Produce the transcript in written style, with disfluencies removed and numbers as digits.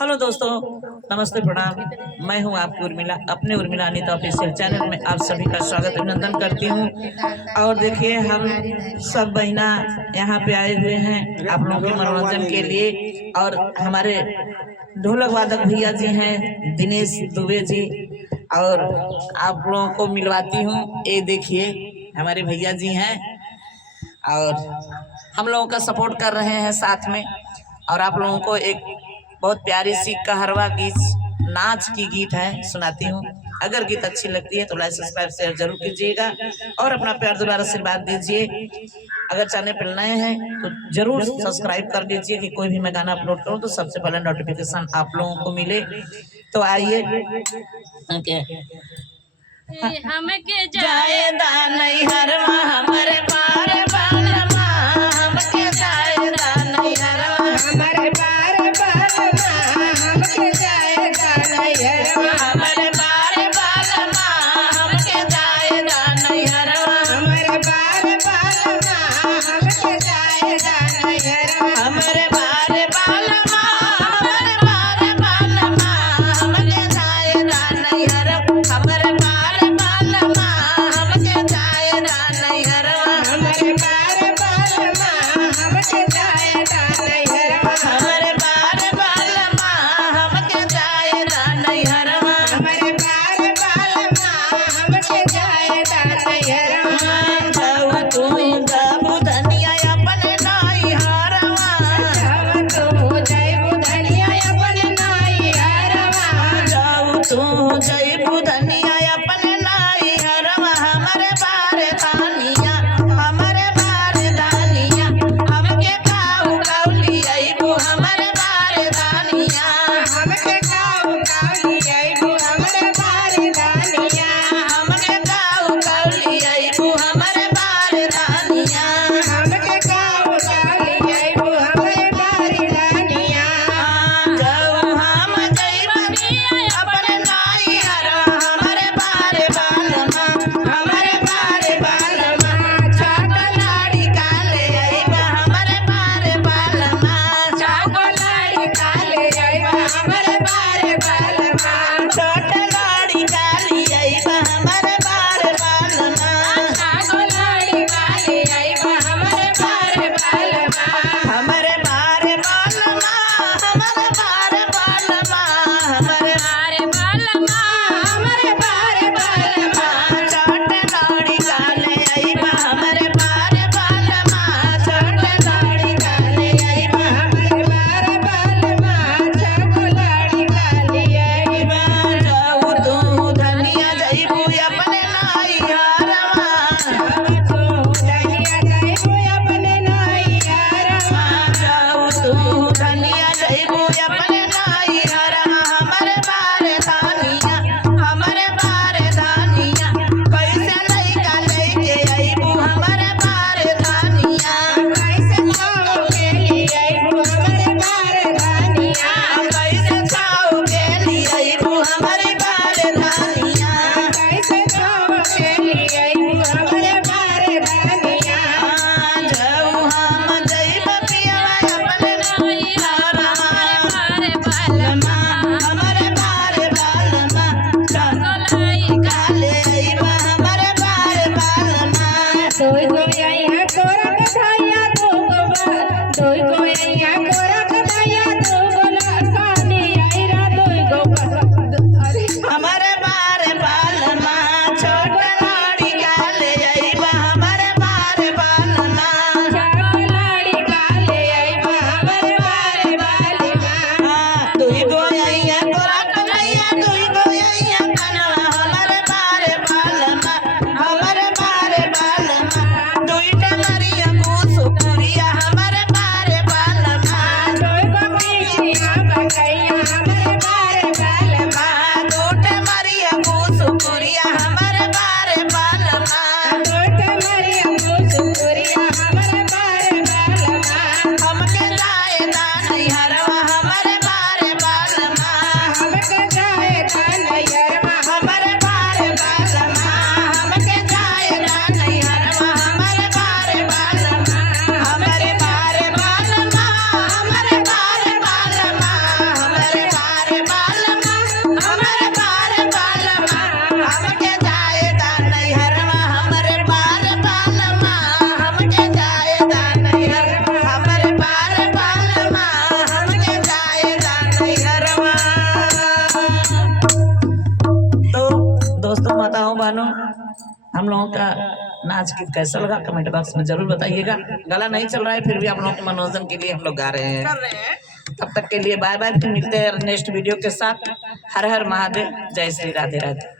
Hello दोस्तों, नमस्ते, प्रणाम। मैं हूं आपकी उर्मिला, अपने उर्मिला अनीता ऑफिशियल चैनल में आप सभी का स्वागत अभिनंदन करती हूं। और देखिए, हम सब बहिना यहाँ पे आए हुए हैं आप लोगों के मनोरंजन के लिए। और हमारे ढोलक वादक भैया जी हैं दिनेश दुबे जी, और आप लोगों को मिलवाती हूँ। ये देखिए हमारे भैया जी हैं और हम लोगों का सपोर्ट कर रहे हैं साथ में। और आप लोगों को एक बहुत प्यारी सी कहरवा गीत, नाच की गीत है, सुनाती हूँ। अगर गीत अच्छी लगती है तो लाइक सब्सक्राइब शेयर जरूर कीजिएगा और अपना प्यार दुलार आशीर्वाद दीजिए। अगर चैनल पर नए हैं तो जरूर सब्सक्राइब कर लीजिए कि कोई भी मैं गाना अपलोड करूँ तो सबसे पहले नोटिफिकेशन आप लोगों को मिले। तो आइए, हमके जायदा नैहरवा हमरे पार बालमा, हमके जायदा नैहरवा हमारे बार बालमा, हमके जायदा नैहरवा हमरे पार बालमा, हमके जायदा नैहरवा हमारे बार बालमा, हमके जायदा नैहरवा हमरे पार बालमा, हमरे पार बालमा, हमके जायदा नैहरवा हमरे पार बालमा, हमके जायदा नैहरवा हमारे बार बालमा, हमके जायदा नैहरवा हमरे पार बालमा, हमके जायदा नैहरवा हमारे बार बालमा, हमके जायदा नैहरवा जाऊ तू जाबू धनिया अपने नैहरवा, तू जयबू धनिया अपन नैहरवा जाऊ तू जयबू धनिया अपने नैहरवा हमरे बार दानिया, हमरे बार दानिया, हमके काऊ काउली अइबू हमरे बार दानिया, हमके काऊ काली अइबू हमरे बार दानिया हमके काऊ काउली अइबू हमरे बार दानिया। हमके काऊ काली अइबू हमरे बार दानिया जाऊ हम जइबू अपने नैहरवा हमरे बार बालमा, हमरे बार बालमा, छाक लाड़ी काले अइबा हमरे बार बालमा, चाको लाड़ी काले अइबा हमरे बार बालमा छोट लाड़ी काली अइबा हमरे बार बालमा, चाको लाड़ी काले अइबा हमरे बार बालमा हमरे बार बालमा, हमरे बार बालमा, हमरे बार बालमा हमरे बार बालमा छोट लाड़ी काले अइबा हमरे बार बालमा, छोट लाड़ी काले अइबा हमरे बार बालमा चाको लाड़ी काले अइबा जाऊ तू धनिया जइबू अपने नैहरवा, तू धनिया जइबू अपने नैहरवा जाऊ तू धनिया जइबू अपने नैहरवा हमरे बार दानिया, हमरे बार दानिया, कैसे लइका लेके अइबू हमरे बार दानिया, कैसे खाओ के लिए अइबू हमरे बार दानिया कैसे खाऊ के लिए अइबू हमरे बार दानिया। कैसे खाओ के लिए अइबू हमरे बार दानिया जाऊ हम जइब पियवा अपने नैहरवा, बालमा हमरे बार बालमा, काले अइबा हमरे बार बालमा, दोई को अइहा तोरा कथाया दोई को अइहा तोरा कथाया दो गोला कानी आइरा दोई को अरे हमरे बार बालमा, छोट लाड़ी काले अइबा हमरे बार बालमा, चाको लाड़ी काले अइबा हमरे बार बालमा दुई गो अइया तोरा कन्हैया, दुई गो अइया कनवा हमरे बार बालमा, हमरे बार बालमा, दुई टमरिया कुसुपुरिया हमरे बार बालमा, दोई को पीछिया बकैया हमरे बार बालमा दो टमरिया कुसुपुरिया हमरे बार बालमा, दोट मरिया मुसुरिया हमरे बार बालमा हमके जायदा नैहरवा हमरे बार बालमा, हमके जायदा नैहरवा हमरे बार बालमा, हमके जायदा नैहरवा हमरे बार बालमा, हमरे बार बालमा, हमरे बार बालमा, हमरे हम लोगों का नाच गीत कैसा लगा कमेंट बॉक्स में जरूर बताइएगा। गला नहीं चल रहा है फिर भी आप लोगों के मनोरंजन के लिए हम लोग गा रहे हैं। तब तक के लिए बाय बाय, फिर मिलते हैं नेक्स्ट वीडियो के साथ। हर हर महादेव, जय श्री राधे राधे।